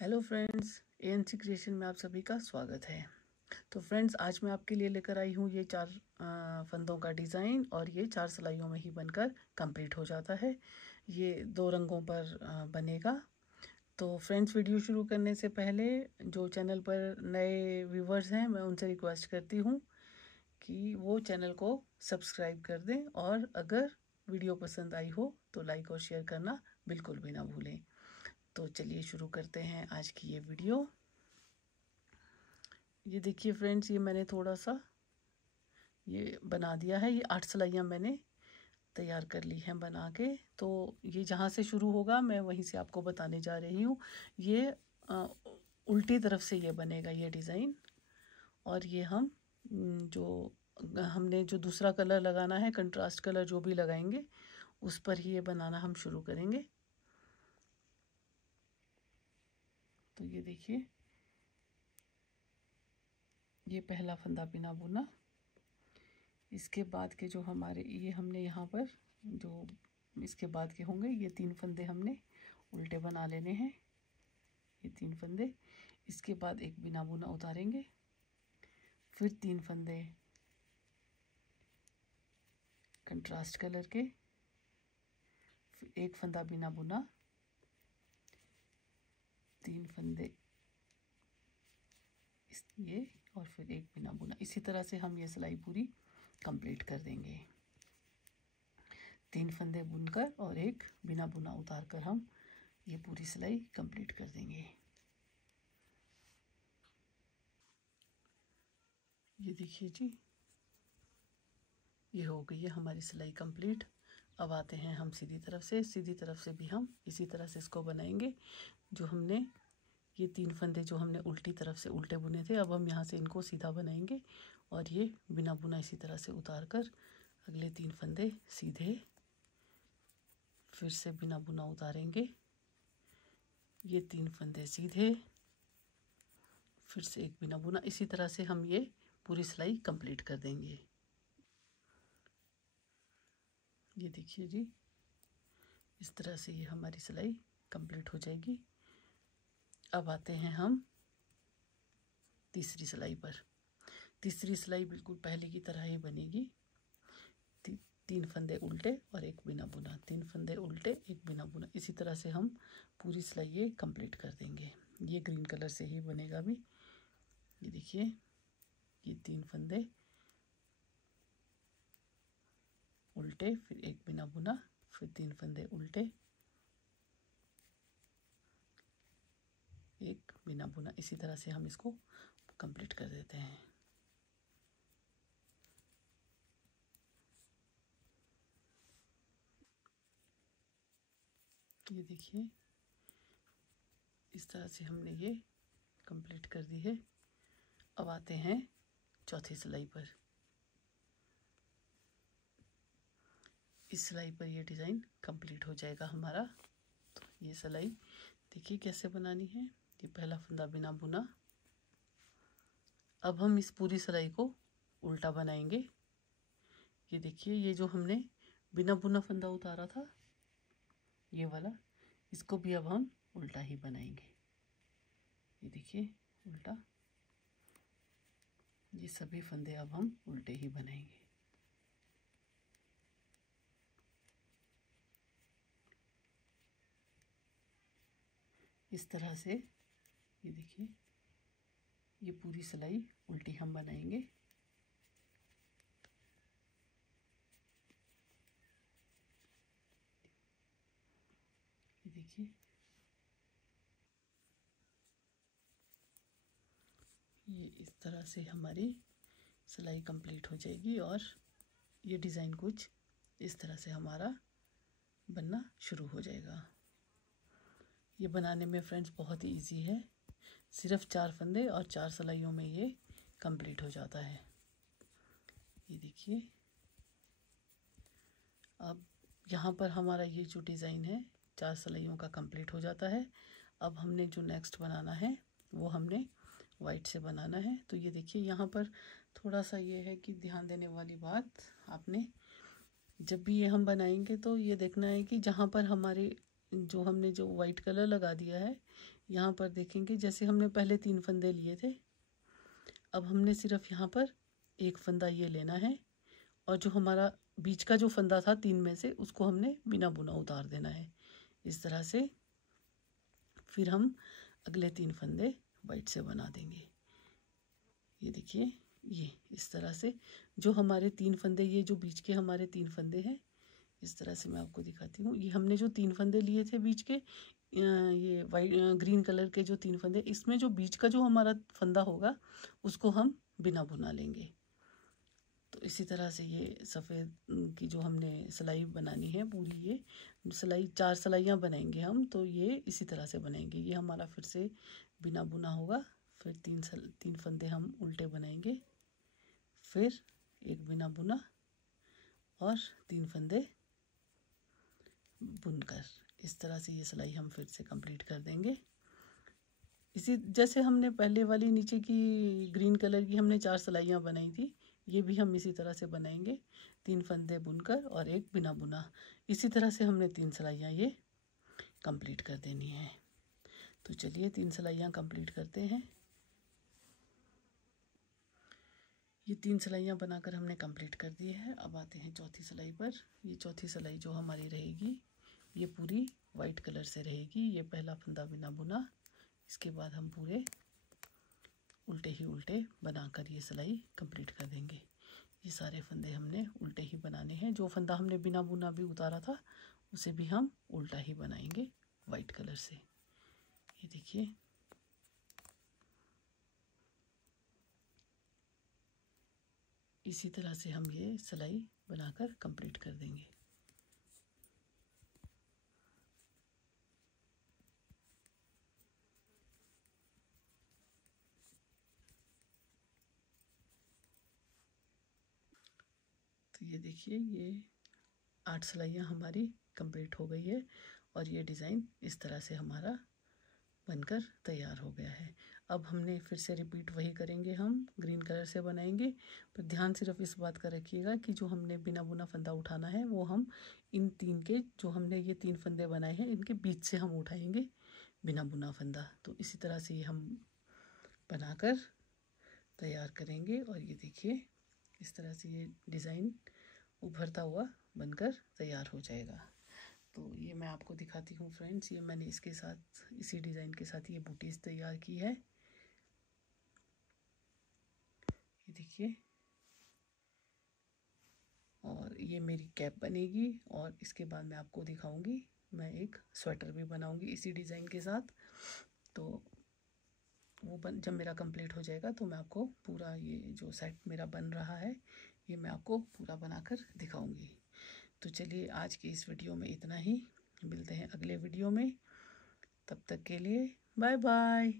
Hello friends, ANC creation में आप सभी का स्वागत है। तो फ्रेंड्स, आज मैं आपके लिए लेकर आई हूँ ये 4 फंदों का डिज़ाइन और ये 4 सिलाइयों में ही बनकर कंप्लीट हो जाता है। ये 2 रंगों पर बनेगा। तो फ्रेंड्स, वीडियो शुरू करने से पहले जो चैनल पर नए व्यूवर्स हैं, मैं उनसे रिक्वेस्ट करती हूँ कि वो चैनल को सब्सक्राइब कर दें और अगर वीडियो पसंद आई हो तो लाइक और शेयर करना बिल्कुल भी ना भूलें। तो चलिए शुरू करते हैं आज की ये वीडियो। ये देखिए फ्रेंड्स, ये मैंने थोड़ा सा ये बना दिया है। ये 8 सिलाइयाँ मैंने तैयार कर ली हैं बना के। तो ये जहाँ से शुरू होगा मैं वहीं से आपको बताने जा रही हूँ। ये उल्टी तरफ से ये बनेगा ये डिज़ाइन। और ये हम जो हमने जो दूसरा कलर लगाना है, कंट्रास्ट कलर जो भी लगाएंगे, उस पर ही ये बनाना हम शुरू करेंगे। तो ये देखिए, ये पहला फंदा बिना बुना। इसके बाद के जो हमारे ये हमने यहाँ पर जो इसके बाद के होंगे, ये 3 फंदे हमने उल्टे बना लेने हैं। ये 3 फंदे, इसके बाद एक बिना बुना उतारेंगे, फिर 3 फंदे कंट्रास्ट कलर के, फिर एक फंदा बिना बुना, 3 फंदे ये, और फिर एक बिना बुना। इसी तरह से हम ये सिलाई पूरी कंप्लीट कर देंगे। 3 फंदे बुनकर और एक बिना बुना उतार कर हम ये पूरी सिलाई कंप्लीट कर देंगे। ये देखिए जी, ये हो गई है हमारी सिलाई कंप्लीट। अब आते हैं हम सीधी तरफ से। सीधी तरफ से भी हम इसी तरह से इसको बनाएंगे। जो हमने ये 3 फंदे जो हमने उल्टी तरफ से उल्टे बुने थे, अब हम यहाँ से इनको सीधा बनाएंगे और ये बिना बुना इसी तरह से उतार कर अगले 3 फंदे सीधे, फिर से बिना बुना उतारेंगे, ये 3 फंदे सीधे, फिर से एक बिना बुना। इसी तरह से हम ये पूरी सिलाई कंप्लीट कर देंगे। ये देखिए जी, इस तरह से ये हमारी सिलाई कंप्लीट हो जाएगी। अब आते हैं हम तीसरी सिलाई पर। तीसरी सिलाई बिल्कुल पहले की तरह ही बनेगी। 3 फंदे उल्टे और एक बिना बुना, 3 फंदे उल्टे एक बिना बुना। इसी तरह से हम पूरी सिलाई ये कंप्लीट कर देंगे। ये ग्रीन कलर से ही बनेगा भी। ये देखिए, ये 3 फंदे उल्टे, फिर एक बिना बुना, फिर 3 फंदे उल्टे, एक बिना बुना। इसी तरह से हम इसको कंप्लीट कर देते हैं। ये देखिए, इस तरह से हमने ये कंप्लीट कर दी है। अब आते हैं चौथी सिलाई पर। इस सिलाई पर ये डिज़ाइन कंप्लीट हो जाएगा हमारा। तो ये सिलाई देखिए कैसे बनानी है। ये पहला फंदा बिना बुना। अब हम इस पूरी सिलाई को उल्टा बनाएंगे। ये देखिए, ये जो हमने बिना बुना फंदा उतारा था, ये वाला, इसको भी अब हम उल्टा ही बनाएंगे। ये देखिए उल्टा, ये सभी फंदे अब हम उल्टे ही बनाएंगे। इस तरह से ये देखिए, ये पूरी सिलाई उल्टी हम बनाएंगे। ये देखिए, ये इस तरह से हमारी सिलाई कंप्लीट हो जाएगी और ये डिज़ाइन कुछ इस तरह से हमारा बनना शुरू हो जाएगा। ये बनाने में फ्रेंड्स बहुत ही इजी है। सिर्फ 4 फंदे और 4 सिलाइयों में ये कंप्लीट हो जाता है। ये देखिए, अब यहाँ पर हमारा ये जो डिज़ाइन है 4 सिलाइयों का कंप्लीट हो जाता है। अब हमने जो नेक्स्ट बनाना है वो हमने वाइट से बनाना है। तो ये देखिए, यहाँ पर थोड़ा सा ये है कि ध्यान देने वाली बात, आपने जब भी ये हम बनाएंगे तो ये देखना है कि जहाँ पर हमारे जो हमने जो वाइट कलर लगा दिया है, यहाँ पर देखेंगे जैसे हमने पहले 3 फंदे लिए थे, अब हमने सिर्फ यहाँ पर एक फंदा ये लेना है और जो हमारा बीच का जो फंदा था 3 में से उसको हमने बिना बुना उतार देना है इस तरह से। फिर हम अगले 3 फंदे वाइट से बना देंगे। ये देखिए, ये इस तरह से जो हमारे 3 फंदे, ये जो बीच के हमारे 3 फंदे हैं, इस तरह से मैं आपको दिखाती हूँ। ये हमने जो 3 फंदे लिए थे बीच के, ये वाइट ग्रीन कलर के जो 3 फंदे, इसमें जो बीच का जो हमारा फंदा होगा उसको हम बिना बुना लेंगे। तो इसी तरह से ये सफ़ेद की जो हमने सिलाई बनानी है पूरी, ये सिलाई 4 सिलाइयाँ बनाएंगे हम, तो ये इसी तरह से बनाएंगे। ये हमारा फिर से बिना बुना होगा, फिर 3 फंदे हम उल्टे बनाएंगे, फिर एक बिना बुना और 3 फंदे बुनकर, इस तरह से ये सिलाई हम फिर से कंप्लीट कर देंगे। इसी जैसे हमने पहले वाली नीचे की ग्रीन कलर की हमने 4 सिलाइयाँ बनाई थी, ये भी हम इसी तरह से बनाएंगे, 3 फंदे बुनकर और एक बिना बुना। इसी तरह से हमने 3 सिलाइयाँ ये कंप्लीट कर देनी है। तो चलिए 3 सिलाइयाँ कंप्लीट करते हैं। ये 3 सिलाइयाँ बनाकर हमने कंप्लीट कर दी है। अब आते हैं चौथी सिलाई पर। ये चौथी सिलाई जो हमारी रहेगी, ये पूरी वाइट कलर से रहेगी। ये पहला फंदा बिना बुना, इसके बाद हम पूरे उल्टे ही उल्टे बनाकर ये सिलाई कंप्लीट कर देंगे। ये सारे फंदे हमने उल्टे ही बनाने हैं। जो फंदा हमने बिना बुना भी उतारा था उसे भी हम उल्टा ही बनाएंगे वाइट कलर से। ये देखिए, इसी तरह से हम ये सिलाई बनाकर कंप्लीट कर देंगे। तो ये देखिए, ये 8 सिलाइयाँ हमारी कंप्लीट हो गई है और ये डिज़ाइन इस तरह से हमारा बनकर तैयार हो गया है। अब हमने फिर से रिपीट वही करेंगे, हम ग्रीन कलर से बनाएंगे, पर ध्यान सिर्फ इस बात का रखिएगा कि जो हमने बिना बुना फंदा उठाना है वो हम इन 3 के, जो हमने ये 3 फंदे बनाए हैं इनके बीच से हम उठाएंगे बिना बुना फंदा। तो इसी तरह से ये हम बनाकर तैयार करेंगे और ये देखिए, इस तरह से ये डिज़ाइन उभरता हुआ बनकर तैयार हो जाएगा। तो ये मैं आपको दिखाती हूँ फ्रेंड्स, ये मैंने इसके साथ, इसी डिज़ाइन के साथ ये बूटीज़ तैयार की है। ये देखिए, और ये मेरी कैप बनेगी और इसके बाद मैं आपको दिखाऊंगी, मैं एक स्वेटर भी बनाऊंगी इसी डिज़ाइन के साथ। तो वो जब मेरा कंप्लीट हो जाएगा तो मैं आपको पूरा ये जो सेट मेरा बन रहा है ये मैं आपको पूरा बनाकर दिखाऊंगी। तो चलिए आज की इस वीडियो में इतना ही, मिलते हैं अगले वीडियो में, तब तक के लिए बाय बाय।